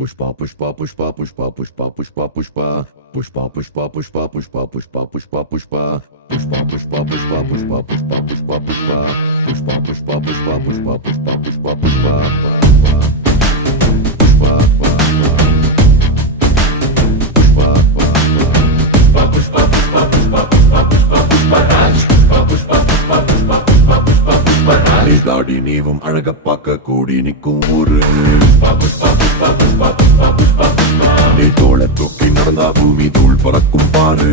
Pushpa, pushpa, pushpa, pushpa, pushpa, pushpa, pushpa. Pushpa, pushpa, pushpa, pushpa, pushpa, pushpa, pushpa. Pushpa, pushpa, pushpa, pushpa, pushpa, pushpa, pushpa. Pushpa, pushpa, pushpa, pushpa, pushpa, pushpa, pushpa. தாடி நீவும் அழக பார்க்க கூடி நிற்கும் ஊரு நீ தோளை தூக்கி நடந்தா பூமி தூள் பறக்கும் பாரு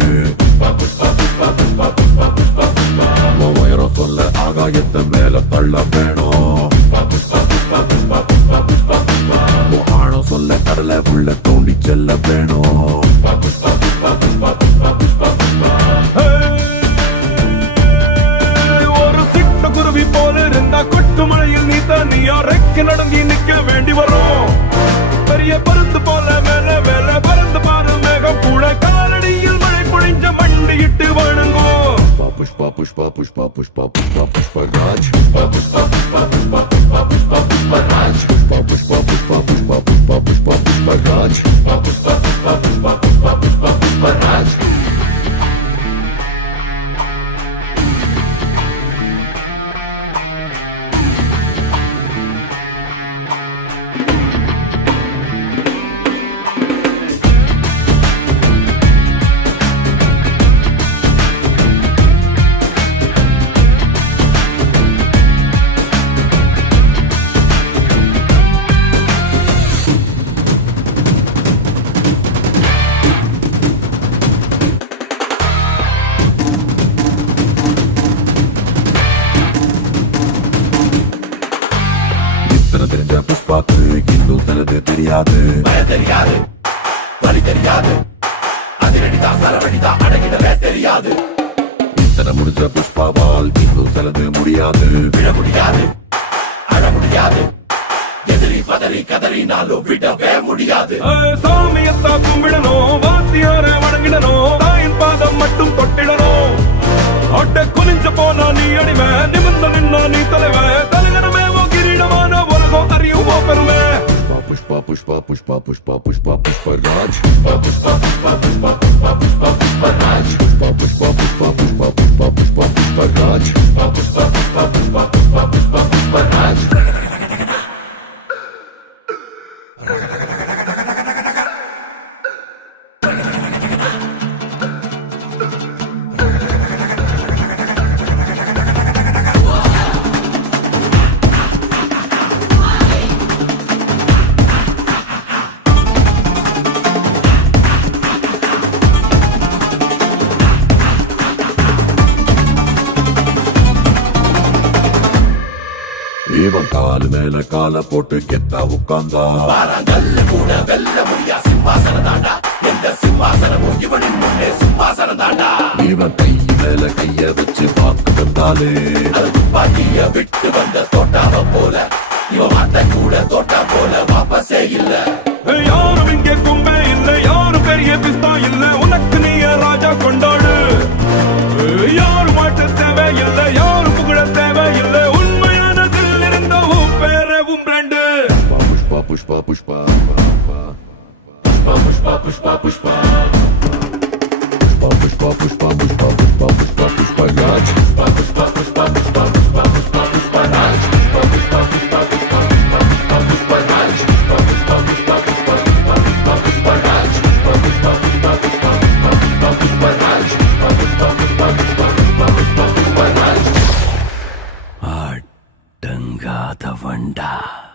உயரம் சொல்ல ஆகாயத்தை மேல தள்ள வேணும் ஆழம் சொல்ல கடலை உள்ள தோண்டி செல்ல வேணும் கொட்டு மழையில் நீ தனியா ரெக்க நடங்கி நிக்க வேண்டி வரும் பெரிய பருந்து போல மேல மேல பறந்து பாரு மேகம் கூட காலடியில் மழை பொழிஞ்ச மண்டியிட்டு வணங்கும் புஷ்பா புஷ்பா புஷ்பா புஷ்பா புஷ்பா புஷ்பா ராஜ் புஷ்பா புஷ்பா புஷ்பா புஷ்பா புஷ்பா புஷ்பா புஷ்பா ராஜ் புஷ்பா புஷ்பா புஷ்பா புஷ்பா புஷ்பா புஷ்பா புஷ்பா ராஜ் புஷ்பா புஷ்பா புஷ்பா புஷ்பா புஷ்பா புஷ்பா புஷ்பா ராஜ் தெரிஞ்ச புஷ்பாக்கு இன்னும் சிலது தெரியாது தெரியாது வழி தெரியாது அதிரடிதான் சரவடிதான் அடங்கிடவே தெரியாது இத்தனை முடிஞ்ச புஷ்பாவால் இன்னும் சிலது முடியாது விட முடியாது அழ முடியாது எதிரி பதறி கதறினாலும் விடவே முடியாது சாமியத்தா கும்பிடணும் வாத்தியார வணங்கிடணும் தாயின் பாதம் மட்டும் தொட்டிடணும் அட்ட குனிஞ்ச போனா நீ அடிமை நிமிர்ந்த நின்னா நீ தலைவன் தலைகரமே கிரீடமான அறியுமோ பெருமை புஷ்பா புஷ்பா புஷ்பா புஷ்பா புஷ்பா புஷ்பா ராஜ் புஷ்பா புஷ்பா புஷ்பா புஷ்பா புஷ்பா புஷ்பா புஷ்பா ராஜ் புஷ்பா புஷ்பா புஷ்பா புஷ்பா புஷ்பா புஷ்பா புஷ்பா ராஜ் புஷ்பா புஷ்பா புஷ்பா புஷ்பா புஷ்பா புஷ்பா புஷ்பா ராஜ் இவன் கால் மேல கால போட்டு கெத்தா உட்கார்ந்தா கூட வெல்ல முடியா சிம்மாசனம் தாண்டா எந்த சிம்மாசனமும் இவனின் முன்னே சிம்மாசனம் தாண்டா இவன் கை மேல கைய வச்சு பார்க்க வந்தாலே துப்பாக்கிய விட்டு வந்த தோட்டாவ போல இவன் மாட்ட கூட தோட்டா போல வாபஸே இல்ல யாரும் இங்கே கும்பே இல்ல யாரும் பெரிய பிஸ்தா இல்ல உனக்கு நீ ராஜா கொண்டாடு யாரும் மாட்டு தேவை இல்ல யாரும் புகழ தேவை இல்ல Pushpa, pushpa, pushpa, pushpa, pushpa, pushpa, pushpa, pushpa, pushpa, pushpa, pushpa, pushpa, pushpa, raj, pushpa, pushpa, pushpa, pushpa, pushpa, pushpa, pushpa, raj, pushpa, pushpa, pushpa, pushpa, pushpa, pushpa, pushpa, raj, pushpa, pushpa, pushpa, pushpa, pushpa, pushpa, pushpa, raj, pushpa, pushpa, pushpa, pushpa, pushpa, pushpa, pushpa, raj, pushpa, pushpa, pushpa, pushpa, pushpa, pushpa, pushpa, raj. Adangada Vanda.